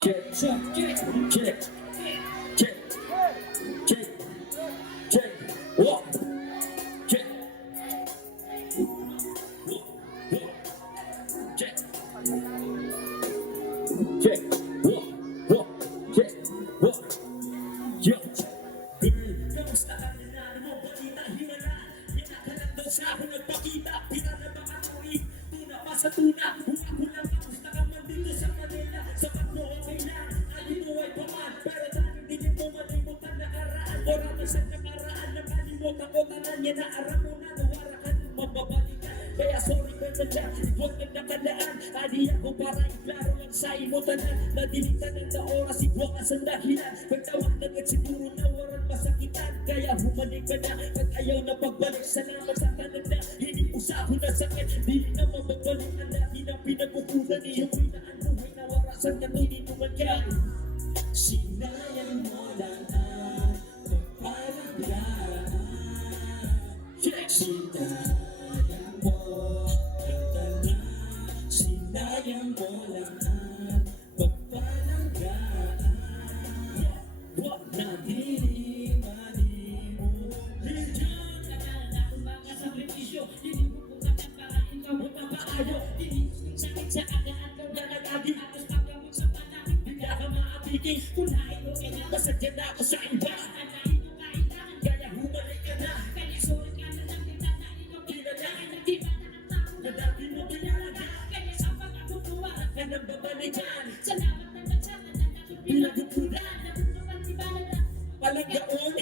Check, check, check, check, check, check, walk, check, walk, check, check, walk, check, walk, yo. Girl, kamusta ka na mo? Balita, himala. Pinakalat daw sa ako nagpakita. Pira na baka tuwing tuna pa sa tuna. Huwag ko lang kamusta ka man dito sa Manila. Sapat mo okay lang, alin mo ay paman. Pero dahil hindi mo malimutan nakaraan. Oras sa nakaraan na kalimutan ko tanan. Yan na aram mo na nawarakan. Mababalikan, kaya sorry ka na dyan. Huwag na nakalaan. Adi ako para iklaro lang sa imo tanan. Nadilitan ng na oras, igwa ka sa dahilan. Pagtawanan at siguro na waran masakitan. Kaya humalik ka na, pag ayaw na pagbalik. Salamat sa tanan na, hindi usahon na sakit. Dili na magbabalik ang dati na pinagkukunan. Iyong pinaan buhay na warasan na tininuman ka. Sinayan mo lang ang kapalagaan. Sinayan mo ang tanan. Sinayan mo lang ang kapalagaan. Huwag na dinimalimu. Diyan na kung mga sakripisyo. Dinibubukan ang parahin ka mo papaayo. Sakit sa agaan ka na nagagi. Atos paggamot sa panahon. Hindi ka maapiging. Kunain mo ina. Masadya na ako sa iba. Anahin mo kailangan. Kaya humalik ka na. Kaya sorry ka na lang kita na ino. Kinalain na di ba na ang tao na dati mo pinalaga. Kaya sa pagkakutuwa ka nang babalikan. Salamat na nagsana na nakipinaguturan. Nagutupan di ba na palagaon.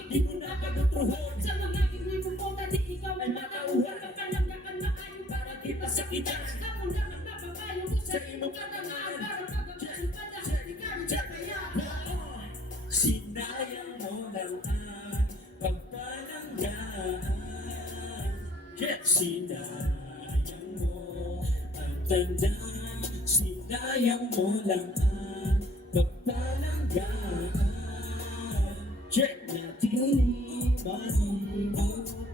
Hindi mo na pagkutuhon. Sa mga hindi mo po na di ikaw ay makauhan. Pagkalanggakan maayon para di pasakitan. Ako na ang nababayo mo sa imong katangaan. Para pagkakasukan na di ka rin siya kaya. Sinayang mo lang ang pagpalanggaan. Sinayang mo ang tandaan. Sinayang mo lang ang pagpalanggaan. Check na tinimalimutan.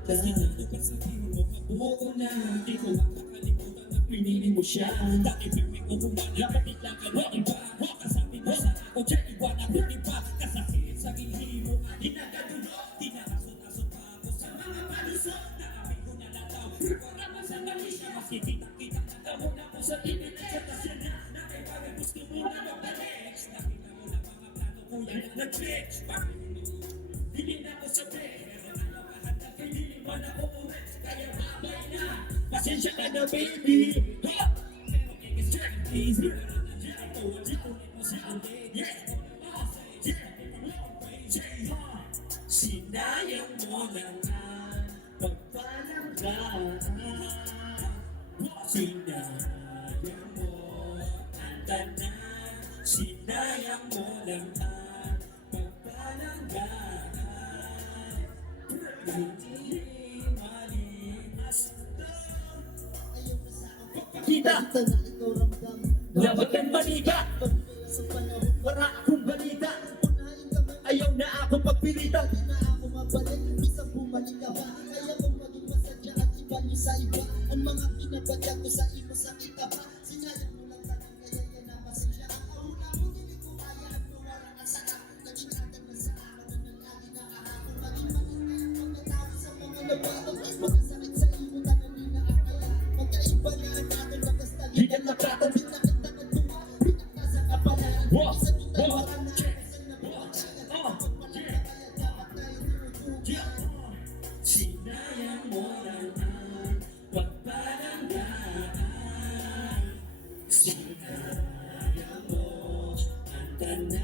Sinalo ka sa pino mo, kabuo ko na. Di ko makakalimutan na pinili mo siya. Dahil pipi ko humana, kapit lang ka na iba. Kasabi mo sa ako, check iba na kung iba. Kasakit sa gilhi mo, di nagkadulo. Di nakasot-asot pa ako sa mga palusot. Nakapit ko na lataw, para sa malisya. Maski kitang-kitang nagamo na ko sa ibig. Sa tasya na, nakaibagan gusto mo na magbalik. Nakita mo na mga plano ko yan nag-trick. Hindi na ako sabi, pero ano kahit na hindi man ako ulit. Kaya babay na, pasensya ka na baby. Ha! Pero kikis-check, please. Pero nandiyan ako, dito mo sa akin. Yeah! Sinayang mo lang ang pagpalanggaan. Sinayang mo ang tanan. Sinayang mo lang ang pagpalanggaan. Hindi malimasdan. Pagpakita labagan maniga. Wala akong balita. Ayaw na ako pagpilitan. Di na ako mabalik, isang bumalik ka ba? Kaya kong maging masadya at iba niyo sa iba. Ang mga pinabadya ko sa imo sakit ka ba? Sinayang mo lang tanan, kaya yan na pasensya. Ang kahuna mo, hindi ko kaya at mawala ka sa akin. Naging agad na sa akin, na lagi nakahapon. Maging maingay ang pagkatao sa mga nabatok. Mga sakit sa imo, tanan di na akala. Magkaiba na ang natin, magkastali. Di ka nakatan. Di na kita nagtunga, pinagkasa ka pala. Isa di tayo na Sinayang mo lang ang pagpalanggaan. Sinayang mo ang tanan.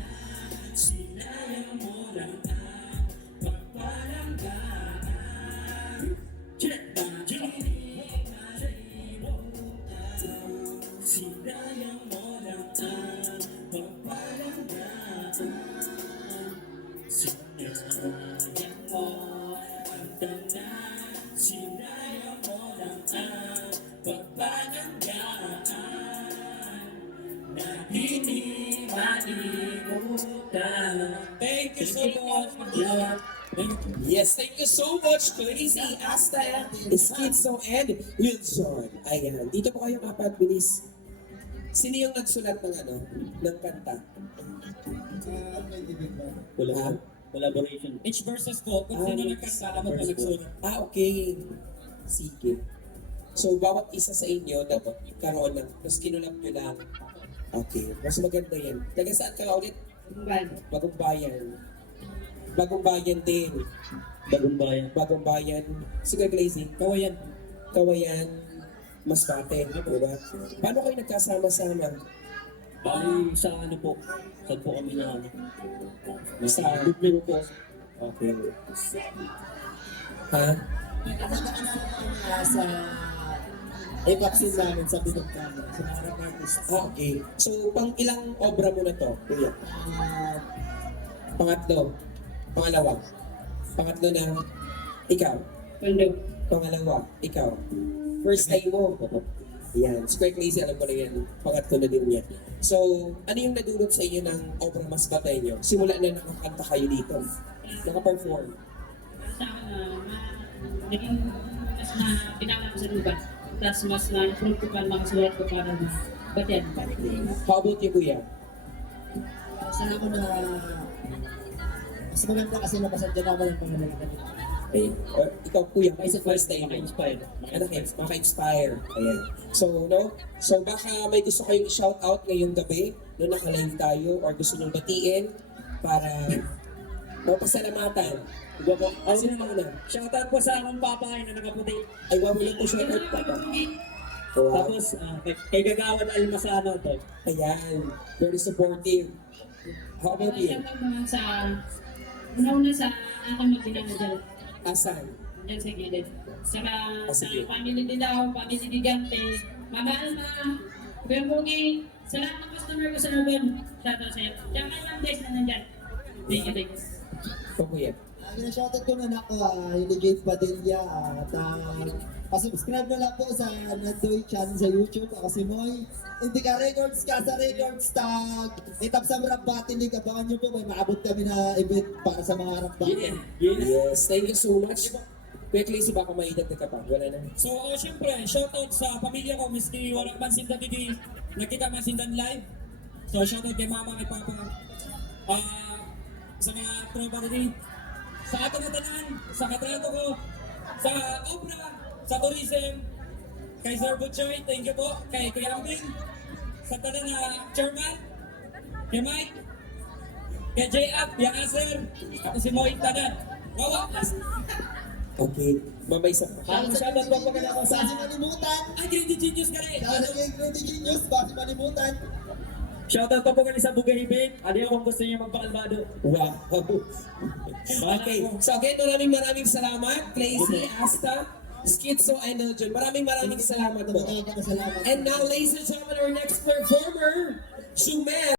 Sinayang mo lang ang pagpalanggaan. Check na tinimalimutan. Sinayang mo lang ang pagpalanggaan. Sinayang mo ang tanan. Sinayang mo lang ang pagpalanggaan. Na hindi malimutan. Thank you so much. Yeah. Yes, thank you so much, Crazy, Asta, Schizo, and Wilson. Ayan, dito po kayo kapag bilis. Sino yung nagsulat ng ano? Ng kanta? Pwede din ba? Ha? Collaboration. Each verses po, kung sino nagkanta, ako po nagsulat. Okay. Sige. So, bawat isa sa inyo dapat karoon ng, tapos kinulat nyo lang. Okay. Mas maganda yan. Taga saan ka ulit? Bagong Bayan. Bagong Bayan din. Bagong bayan. Bagong Bayan. Sige, Glazy. Kawayan. Kawayan. Masbate. Diba? Paano kayo nagkasama-sama? Bali sa ano po? Saan po kami na ano? Sa Dublin po. Okay. Ha? Nagkakaalala ko kami sa vaccine namin sa Pinagkano, sa mga artist. Okay. So, pang ilang obra mo na to, kuya? Pangatlo. Pangalawa. Pangatlo na ikaw. Pangalawa, ikaw. First time mo. Yan. Si Kuya Crazy, alam ko na yan. Pangatlo na din yan. So, ano yung nadulot sa inyo ng obra mas batay nyo? Simula na nakakanta kayo dito. Nakaperform. Sa akin naging mas na pinangarap ko sa lupa. Tapos mas na-improve ko pa ang mga sulat ko para na batyan. How about you, kuya? Sana ko na mas maganda kasi napasadya naman ang pangalan kanina. Okay. Or, ikaw, kuya, kasi first time mo. Maka-inspire. Ano kayo? Maka-inspire. Ayan. So, no? So, baka may gusto kayong i-shout out ngayong gabi no nakalive tayo or gusto nyo batiin para mapasalamatan. Diba po? Sino muna? Shoutout po sa akong papahay na nakaputi. Ay, wawala po shout out pa ba? Wow. Tapos, kay Gagawad Almasano to. Ayan. Very supportive. How about you? Shout out naman sa una sa aking mag-inang dyan. Asan? Dyan sa gilid. Saka sa sige. family Dilaw, family Gigante, Mama Alma, Kuya Pogi, sa lahat ng customer ko sa Ruben. Shout out sa'yo. Tsaka kay Ma'am Des na nandyan. Thank you, thank you. Ikaw, kuya. Shoutout ko na anak ko, yung Jade Padilla, at pasubscribe na lang po sa Nandoy channel sa YouTube. Ako si Moy. Hindi ka records, Casa Records, tag itap sa Rabbati League. Abangan nyo po, may maabot kami na event para sa mga Rabbati. Yes, thank you so much. Kuya Crazy, baka maidag ka pa. Wala na. So, syempre, shoutout sa pamilya ko, miski walang Mansindan TV, nakita Mansindan live. So, shoutout kay mama, kay papa, sa mga tropa ko din, sa ato na tanan, sa katrato ko, sa obra, sa tourism, kay Sir Butchoy, thank you po, kay Kuya Ambing, sa tanan na chairman, kay Mike, kay J-Up, Yang Aser, at si Moy Tanan. Wawa, Okay. Mamay sa Shoutout po pagkala ko sa si Malimutan. ay, Grady Genius ka rin. Shoutout kay Grady Genius, baka si Malimutan. Shoutout pa po kami sa Bugahibig. Ano yung kung gusto niyo magpakalmado? Wow. Okay. So again, maraming salamat. Crazy, Asta, Schizo, and John. Maraming salamat po. Salamat. And now, ladies and gentlemen, our next performer, Shumel.